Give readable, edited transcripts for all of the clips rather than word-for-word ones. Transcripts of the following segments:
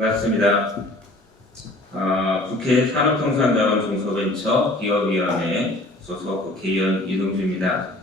반갑습니다. 국회 산업통상자원 중소벤처 기업위원회 소속 국회의원 이동주입니다.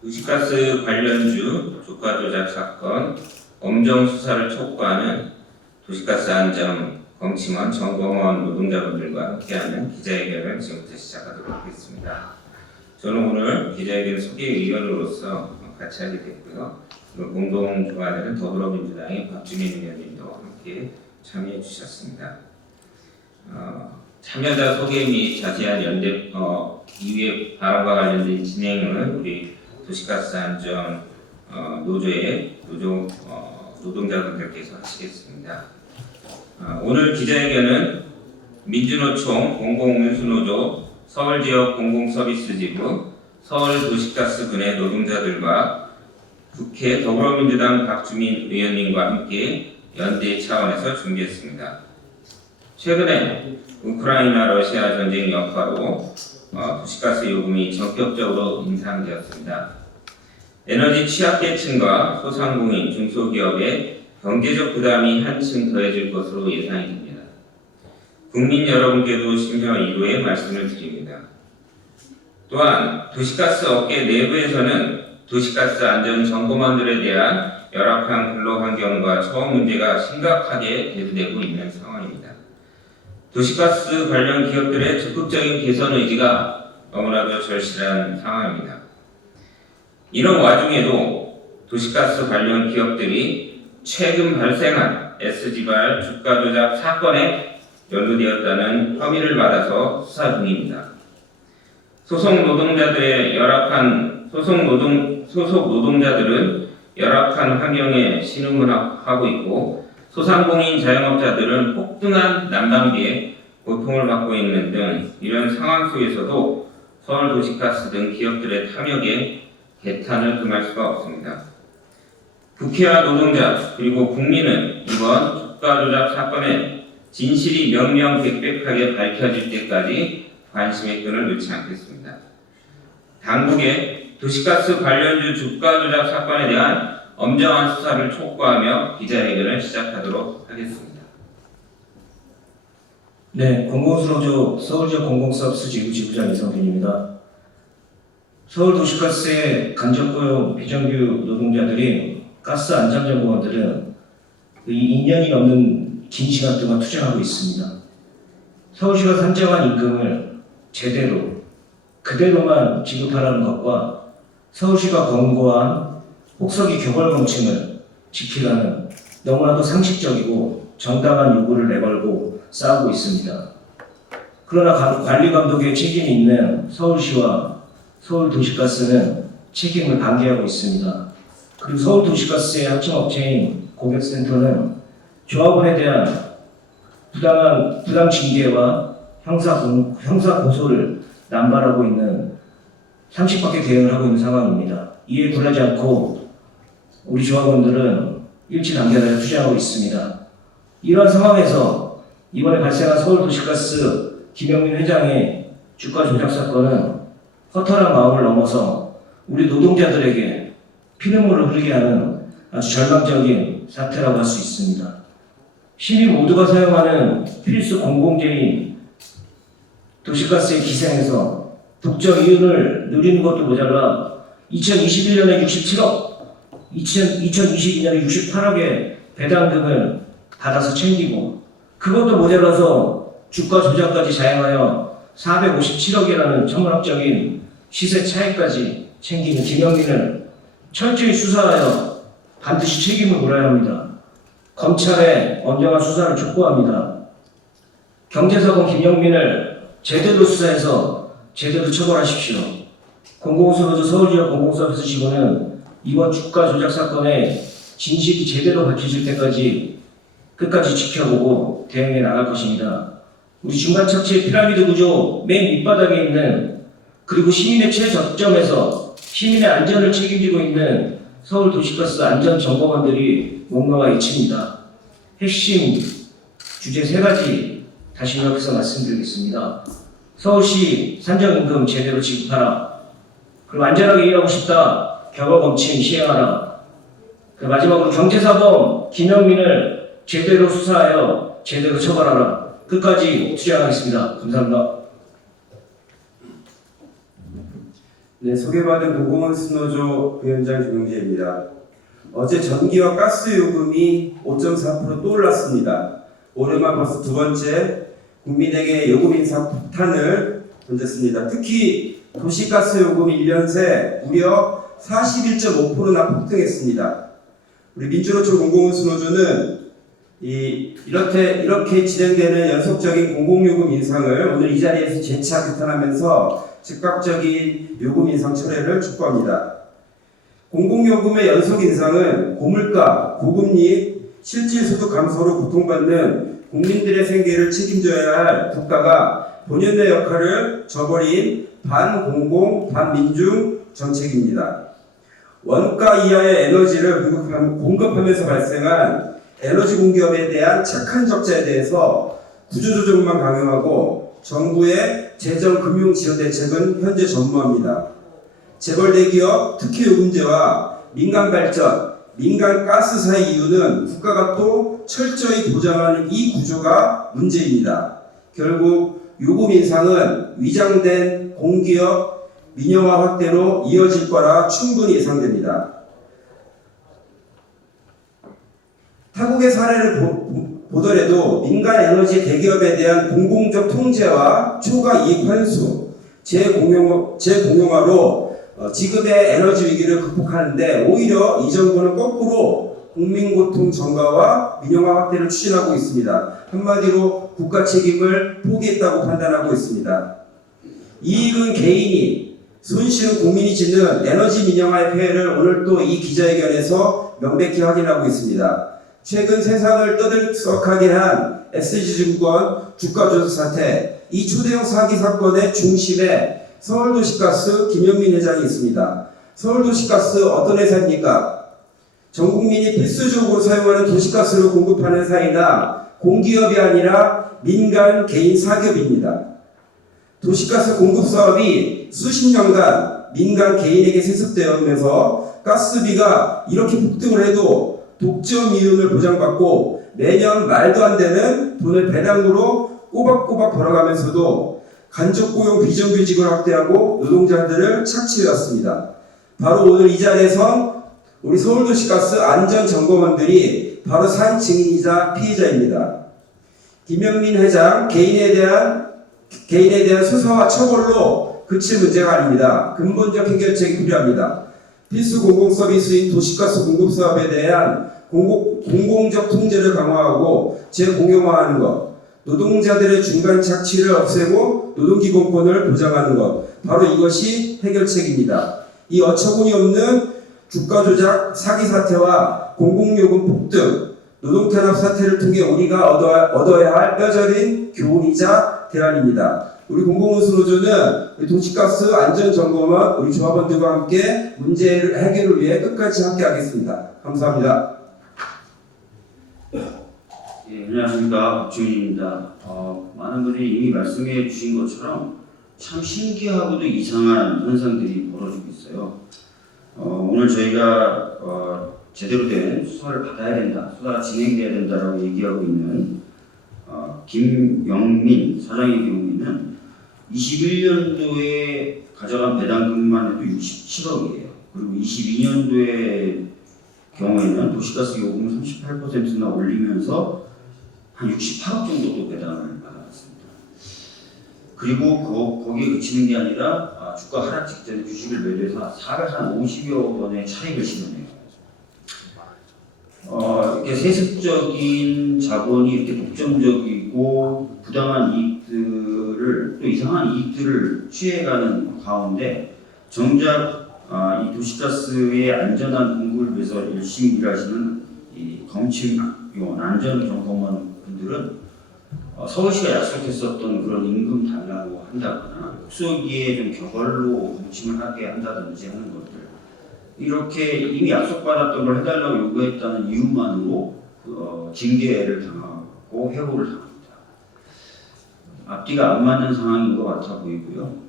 도시가스 관련주 주가 조작 사건 엄정 수사를 촉구하는 도시가스 안전 검침원 정공원 노동자분들과 함께하는 기자회견을 지금부터 시작하도록 하겠습니다. 저는 오늘 기자회견 소개위원으로서 같이 하게 됐고요. 공동 주관에는 더불어민주당의 박주민 의원님도 함께 참여해 주셨습니다. 참여자 소개 및 자세한 이후의 발언과 관련된 진행은 우리 도시가스 안전 노조의 노동자분들께서 하시겠습니다. 오늘 기자회견은 민주노총 공공운수노조 서울지역 공공서비스지부 서울도시가스분의 노동자들과 국회 더불어민주당 박주민 의원님과 함께 연대 차원에서 준비했습니다. 최근에 우크라이나 러시아 전쟁 여파로 도시가스 요금이 전격적으로 인상되었습니다. 에너지 취약계층과 소상공인, 중소기업의 경제적 부담이 한층 더해질 것으로 예상이 됩니다. 국민 여러분께도 심려 이루의 말씀을 드립니다. 또한 도시가스 업계 내부에서는 도시가스 안전 점검원들에 대한 열악한 근로환경과 처우 문제가 심각하게 대두되고 있는 상황입니다. 도시가스 관련 기업들의 적극적인 개선 의지가 너무나도 절실한 상황입니다. 이런 와중에도 도시가스 관련 기업들이 최근 발생한 SG발 주가 조작 사건에 연루되었다는 혐의를 받아서 수사 중입니다. 소속 노동자들은 열악한 환경에 신음을 하고 있고 소상공인 자영업자들은 폭등한 난방비에 고통을 받고 있는 등 이런 상황 속에서도 서울도시가스 등 기업들의 탐욕에 개탄을 금할 수가 없습니다. 국회와 노동자 그리고 국민은 이번 주가 조작 사건의 진실이 명명백백하게 밝혀질 때까지 관심의 끈을 놓지 않겠습니다. 당국의 도시가스 관련주 주가 조작 사건에 대한 엄정한 수사를 촉구하며 기자회견을 시작하도록 하겠습니다. 네, 공공운수노조 서울지역 공공서비스지부 지부장 이성빈입니다. 서울도시가스의 간접고용 비정규 노동자들인 가스 안전점검원들은 2년이 넘는 긴 시간 동안 투쟁하고 있습니다. 서울시가 산정한 임금을 제대로 그대로만 지급하라는 것과 서울시가 권고한 혹서기 교벌공층을 지키라는 너무나도 상식적이고 정당한 요구를 내걸고 싸우고 있습니다. 그러나 관리감독에 책임이 있는 서울시와 서울도시가스는 책임을 방기하고 있습니다. 그리고 서울도시가스의 하청업체인 고객센터는 조합원에 대한 부당 징계와 형사 고소를 남발하고 있는 상식밖에 대응을 하고 있는 상황입니다. 이에 굴하지 않고 우리 조합원들은 일치단결하여 투쟁하고 있습니다. 이러한 상황에서 이번에 발생한 서울도시가스 김영민 회장의 주가 조작 사건은 허탈한 마음을 넘어서 우리 노동자들에게 피눈물을 흐르게 하는 아주 절망적인 사태라고 할 수 있습니다. 시민 모두가 사용하는 필수 공공재인 도시가스의 기생에서 독점 이윤을 누리는 것도 모자라 2021년에 67억, 2022년에 68억의 배당금을 받아서 챙기고 그것도 모자라서 주가 조작까지 자행하여 457억이라는 천문학적인 시세 차익까지 챙기는 김영민을 철저히 수사하여 반드시 책임을 물어야 합니다. 검찰의 엄정한 수사를 촉구합니다. 경제사범 김영민을 제대로 수사해서 제대로 처벌하십시오. 공공운수노조 서울지역 공공서비스 지부는 이번 주가 조작 사건의 진실이 제대로 밝혀질 때까지 끝까지 지켜보고 대응해 나갈 것입니다. 우리 중간척지의 피라미드 구조 맨 밑바닥에 있는 그리고 시민의 최저점에서 시민의 안전을 책임지고 있는 서울도시가스 안전점검원들이 목마가 외칩니다. 핵심 주제 3가지 다시 요약해서 말씀드리겠습니다. 서울시 산정임금 제대로 지급하라. 그리고 안전하게 일하고 싶다. 결과검침 시행하라. 마지막으로 경제사범 김영민을 제대로 수사하여 제대로 처벌하라. 끝까지 투쟁하겠습니다. 감사합니다. 네, 소개받은 공공운수노조 부위원장 김용재입니다. 어제 전기와 가스 요금이 5.4% 또 올랐습니다. 올해만 벌써 두 번째 국민에게 요금 인상 폭탄을 던졌습니다. 특히 도시가스 요금이 1년 새 무려 41.5%나 폭등했습니다. 우리 민주노총 공공운수노조는 이렇게 진행되는 연속적인 공공요금 인상을 오늘 이 자리에서 재차 규탄하면서 즉각적인 요금 인상 철회를 촉구합니다. 공공요금의 연속 인상은 고물가, 고금리, 실질소득 감소로 고통받는 국민들의 생계를 책임져야 할 국가가 본연의 역할을 저버린 반공공, 반민중 정책입니다. 원가 이하의 에너지를 공급하면서 발생한 에너지 공기업에 대한 착한 적자에 대해서 구조조정만 강요하고 정부의 재정 금융 지원 대책은 현재 전무합니다. 재벌 대기업 특혜 요금제와 민간 발전, 민간 가스사의 이유는 국가가 또 철저히 보장하는 이 구조가 문제입니다. 결국 요금 인상은 위장된 공기업 민영화 확대로 이어질 거라 충분히 예상됩니다. 타국의 사례를 보더라도 민간 에너지 대기업에 대한 공공적 통제와 초과 이익 환수, 재공용화로 지금의 에너지 위기를 극복하는데 오히려 이 정부는 거꾸로 국민고통 전가와 민영화 확대를 추진하고 있습니다. 한마디로 국가 책임을 포기했다고 판단하고 있습니다. 이익은 개인이, 손실은 국민이 짓는 에너지 민영화의 폐해를 오늘 또 이 기자회견에서 명백히 확인하고 있습니다. 최근 세상을 떠들썩하게 한 SG증권 주가조작 사태, 이 초대형 사기 사건의 중심에 서울도시가스 김영민 회장이 있습니다. 서울도시가스 어떤 회사입니까? 전 국민이 필수적으로 사용하는 도시가스를 공급하는 회사이나 공기업이 아니라 민간 개인 사기업입니다. 도시가스 공급 사업이 수십 년간 민간 개인에게 세습되어 오면서 가스비가 이렇게 폭등을 해도 독점 이윤을 보장받고 매년 말도 안 되는 돈을 배당으로 꼬박꼬박 벌어가면서도 간접 고용 비정규직을 확대하고 노동자들을 착취해왔습니다. 바로 오늘 이 자리에선 우리 서울도시가스 안전점검원들이 바로 산 증인이자 피해자입니다. 김영민 회장 개인에 대한 수사와 처벌로 그칠 문제가 아닙니다. 근본적 해결책이 필요합니다. 필수 공공 서비스인 도시가스 공급 사업에 대한 공공적 통제를 강화하고 재공용화하는 것, 노동자들의 중간 착취를 없애고 노동기본권을 보장하는 것, 바로 이것이 해결책입니다. 이 어처구니 없는 주가 조작 사기 사태와 공공요금 폭등, 노동탄압 사태를 통해 우리가 얻어야 할 뼈저린 교훈이자 대안입니다. 우리 공공운수노조는 도시가스 안전점검원 우리 조합원들과 함께 문제 해결을 위해 끝까지 함께하겠습니다. 감사합니다. 예, 안녕하십니까, 박주인입니다. 많은 분들이 이미 말씀해 주신 것처럼 참 신기하고도 이상한 현상들이 벌어지고 있어요. 오늘 저희가 제대로 된 수사를 받아야 된다, 수사가 진행돼야 된다라고 얘기하고 있는 김영민 사장의 경우에는 21년도에 가져간 배당금만 해도 67억이에요. 그리고 22년도에 경우에는 도시가스 요금을 38%나 올리면서 한 68억 정도도 배당을 받았습니다. 그리고 거기에 그치는 게 아니라 주가 하락 직전에 주식을 매도해서 450여 원의 차익을 실현해요. 이렇게 세습적인 자본이 이렇게 독점적이고 부당한 이익들을 또 이상한 이익들을 취해가는 가운데 정작 이 도시가스의 안전한 공급을 위해서 열심히 일하시는 이 검침요원 안전점검원 분들은 서울시가 약속했었던 그런 임금 달라고 한다거나 국소기에 좀 겨벌로 검침을 하게 한다든지 하는 것들, 이렇게 이미 약속받았던 걸 해달라고 요구했다는 이유만으로 징계를 당하고 해고를 당합니다. 앞뒤가 안 맞는 상황인 것 같아 보이고요.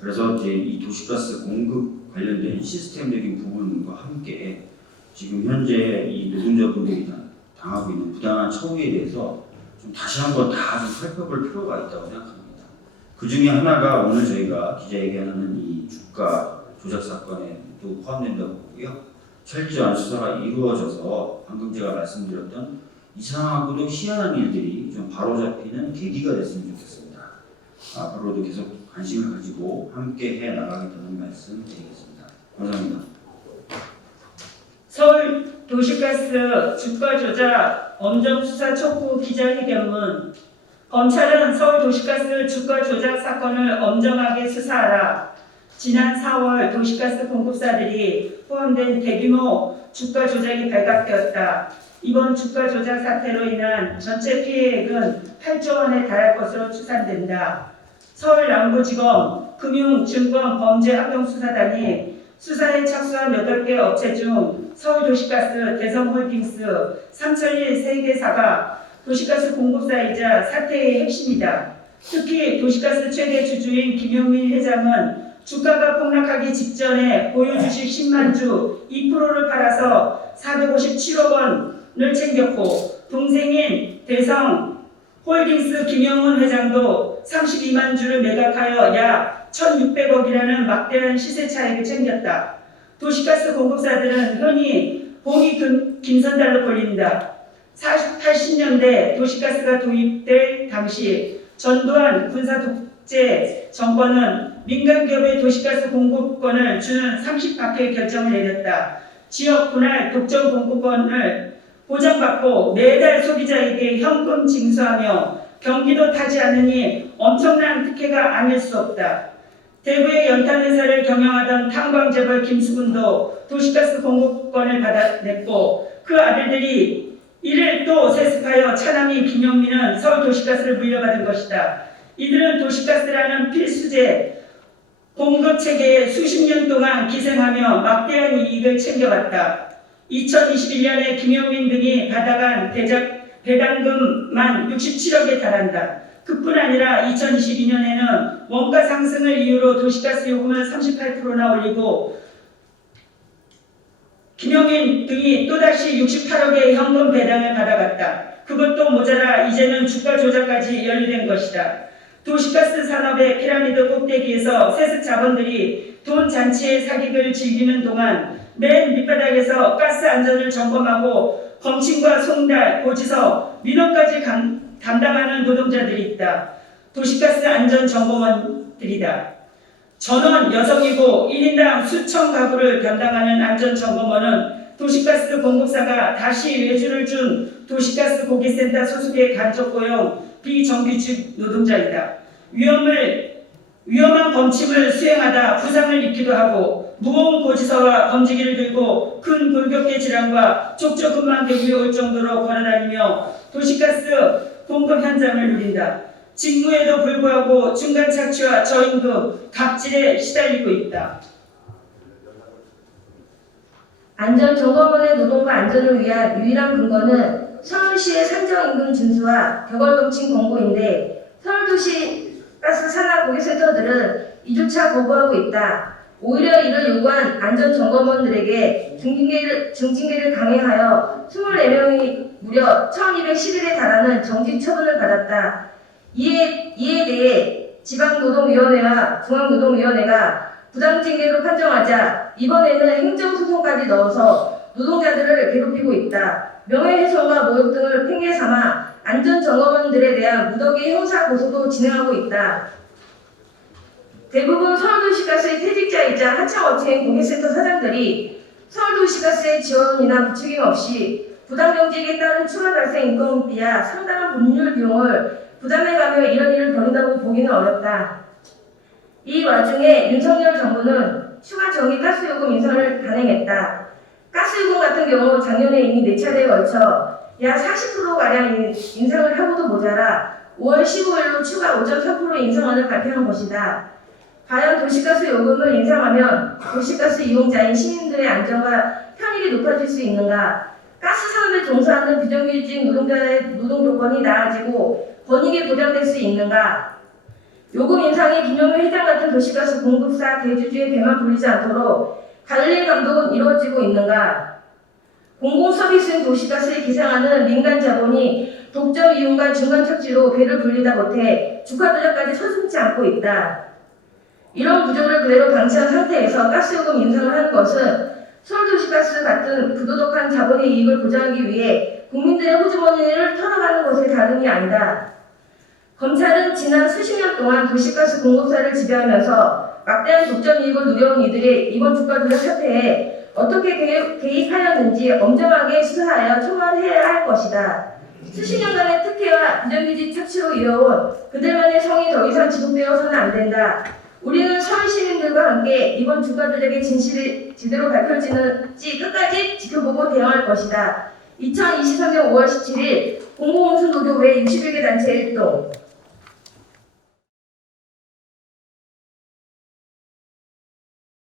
그래서 이제 이 도시가스 공급 관련된 시스템적인 부분과 함께 지금 현재 이 노동자분들이 당하고 있는 부당한 처우에 대해서 좀 다시 한번 다 살펴볼 필요가 있다고 생각합니다. 그 중에 하나가 오늘 저희가 기자회견하는 이 주가 조작 사건에도 포함된다고 보고요. 철저한 수사가 이루어져서 방금 제가 말씀드렸던 이상하고도 희한한 일들이 좀 바로잡히는 계기가 됐으면 좋겠습니다. 앞으로도 계속 관심을 가지고 함께 해 나가겠다는 말씀 드리겠습니다. 감사합니다. 서울 도시가스 주가 조작 엄정 수사 촉구 기자회견문. 검찰은 서울 도시가스 주가 조작 사건을 엄정하게 수사하라. 지난 4월 도시가스 공급사들이 포함된 대규모 주가 조작이 발각되었다. 이번 주가 조작 사태로 인한 전체 피해액은 8조 원에 달할 것으로 추산된다. 서울 남부지검 금융증권범죄합동수사단이 수사에 착수한 8개 업체 중 서울도시가스, 대성홀딩스, 삼천리 3개사가 도시가스 공급사이자 사태의 핵심이다. 특히 도시가스 최대 주주인 김용민 회장은 주가가 폭락하기 직전에 보유 주식 10만 주 2%를 팔아서 457억 원을 챙겼고, 동생인 대성홀딩스 김영훈 회장도 32만 주를 매각하여 약 1,600억이라는 막대한 시세 차익을 챙겼다. 도시가스 공급사들은 흔히 봉이 김선달로 불린다. 80년대 도시가스가 도입될 당시 전두환 군사 독재 정권은 민간 기업의 도시가스 공급권을 주는 30박해의 결정을 내렸다. 지역 분할 독점 공급권을 보장받고 매달 소비자에게 현금 징수하며 경기도 타지 않으니 엄청난 특혜가 아닐 수 없다. 대구의 연탄회사를 경영하던 탄광재벌 김수근도 도시가스 공급권을 받아냈고, 그 아들들이 이를 또 세습하여 차남인 김용민은 서울도시가스를 물려받은 것이다. 이들은 도시가스라는 필수제 공급체계에 수십 년 동안 기생하며 막대한 이익을 챙겨왔다. 2021년에 김용민 등이 받아간 배당금만 67억에 달한다. 그뿐 아니라 2022년에는 원가 상승을 이유로 도시가스 요금을 38%나 올리고, 김용민 등이 또다시 68억의 현금 배당을 받아갔다. 그것도 모자라 이제는 주가 조작까지 연루된 것이다. 도시가스 산업의 피라미드 꼭대기에서 세습 자본들이 돈 잔치의 사기를 즐기는 동안 맨 밑바닥에서 가스 안전을 점검하고 검침과 송달, 고지서, 민원까지 담당하는 노동자들이 있다. 도시가스 안전점검원들이다. 전원 여성이고 1인당 수천 가구를 담당하는 안전점검원은 도시가스 공급사가 다시 외주를 준 도시가스 고객센터 소속의 간접 고용 비정규직 노동자이다. 위험한 검침을 수행하다 부상을 입기도 하고, 무거운 고지서와 검지기를 들고 큰 골격계 질환과 족저근막염이 올 정도로 걸어다니며 도시가스 공급 현장을 누린다. 직무에도 불구하고 중간 착취와 저임금, 갑질에 시달리고 있다. 안전점검원의 노동과 안전을 위한 유일한 근거는 서울시의 산정임금 준수와 격월검침 공고인데, 서울도시 가스 산하 고객센터들은 이조차 거부하고 있다. 오히려 이를 요구한 안전점검원들에게 중징계를 강행하여 24명이 무려 1211에 달하는 정직 처분을 받았다. 이에 대해 지방노동위원회와 중앙노동위원회가 부당징계로 판정하자 이번에는 행정소송까지 넣어서 노동자들을 괴롭히고 있다. 명예훼손과 모욕 등을 핑계삼아 안전점검원들에 대한 무더기 형사고소도 진행하고 있다. 대부분 서울도시가스의 퇴직자이자 하청업체인 고객센터 사장들이 서울도시가스의 지원이나 부추김 없이 부당경직에 따른 추가 발생 인건비와 상당한 법률 비용을 부담해가며 이런 일을 벌인다고 보기는 어렵다. 이 와중에 윤석열 정부는 추가 전기 가스요금 인상을 단행했다. 가스요금 같은 경우 작년에 이미 4차례에 걸쳐 약 40%가량 인상을 하고도 모자라 5월 15일로 추가 5.3% 인상안을 발표한 것이다. 과연 도시가스 요금을 인상하면 도시가스 이용자인 시민들의 안전과 편익이 높아질 수 있는가? 가스 산업에 종사하는 비정규직 노동자의 노동 조건이 나아지고 권익이 보장될 수 있는가? 요금 인상이 김용민 회장 같은 도시가스 공급사 대주주의 배만 불리지 않도록 관리 감독은 이루어지고 있는가? 공공서비스인 도시가스에 기생하는 민간 자본이 독점 이용과 중간 착취로 배를 불리다 못해 주가 조작까지 서슴지 않고 있다. 이런 구조를 그대로 방치한 상태에서 가스요금 인상을 하는 것은 서울도시가스 같은 부도덕한 자본의 이익을 보장하기 위해 국민들의 호주머니를 털어가는 것에 다름이 아니다. 검찰은 지난 수십 년 동안 도시가스 공급사를 지배하면서 막대한 독점 이익을 누려온 이들의 이번 주가 조작 사태에 어떻게 개입하였는지 엄정하게 수사하여 처벌해야 할 것이다. 수십 년간의 특혜와 비정규직 착취로 이어온 그들만의 성이 더 이상 지속되어서는 안 된다. 우리는 서울 시민들과 함께 이번 주가 조작의 진실이 제대로 밝혀지는지 끝까지 지켜보고 대응할 것이다. 2023년 5월 17일 공공운수노조 외 61개 단체 일동